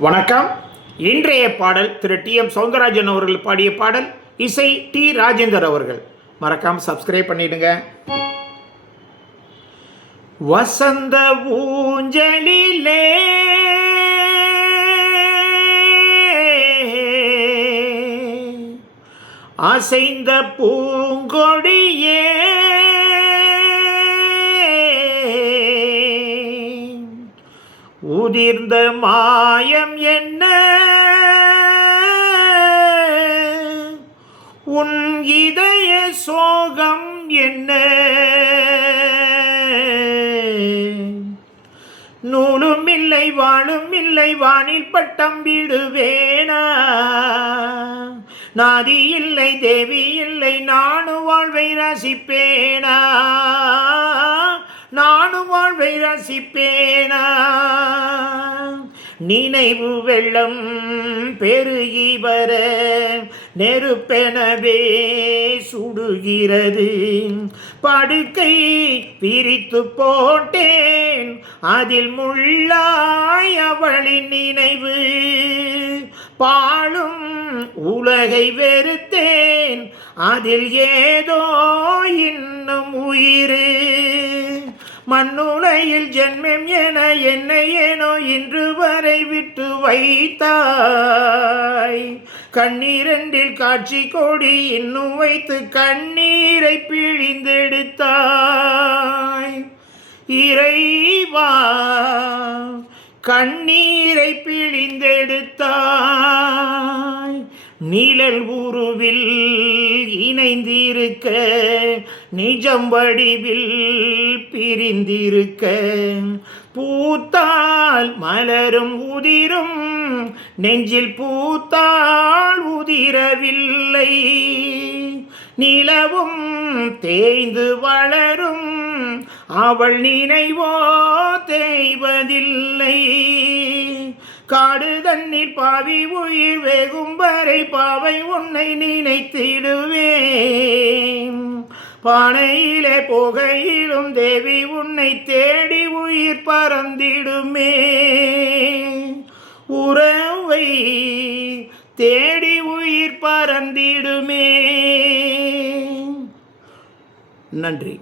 வணக்கம். இன்றைய பாடல் திரு டி.எம். சௌந்தரராஜன் அவர்கள் பாடிய பாடல், இசை டி. ராஜேந்தர் அவர்கள். மறக்காம சப்ஸ்கிரைப் பண்ணிடுங்க. வசந்த ஊஞ்சலிலே அசைந்த பூங்கொடியே உதிர்ந்த மாயம் என்ன உன் இதய சோகம் என்ன நூலும் இல்லை வாழும் இல்லை வானில் பட்டம் விடுவேனா நாதி இல்லை தேவி இல்லை நானும் வாழ்வை ரசிப்பேனா நானும் வாழ்வை ரசிப்பேனா நினைவு வெள்ளம் பெருகி வர நெருப்பெனவே சுடுகிறது படுக்கை பிரித்து போட்டேன் அதில் முள்ளாய் அவளின் நினைவு பாழும் உலகை வெறுத்தேன் அதில் ஏதோ இன்னும் உயிர் மண்ணுலையில் ஜென்மம் என என்னை ஏனோ இன்று வரை விட்டு வைத்தாய் கண்ணீரண்டில் காட்சி கொடி இன்னும் வைத்து கண்ணீரை பிழிந்தெடுத்தாய் இறைவா கண்ணீரை பிழிந்தெடுத்தாய் நீழல் உருவில் இணைந்திருக்க நிஜம் வடிவில் பிரிந்திருக்க பூத்தால் மலரும் உதிரும் நெஞ்சில் பூத்தால் உதிரவில்லை நிலவும் தேய்ந்து வளரும் அவள் நினைவோ தேய்வதில்லை காடு தண்ணீர் பாவி உயிர் வேகும் வரை பாவை உன்னை நினைத்திடுவேன் பானையிலே போகையிலும் தேவி உன்னை தேடி உயிர் பறந்திடுமே உறவை தேடி உயிர் பறந்திடுமே. நன்றி.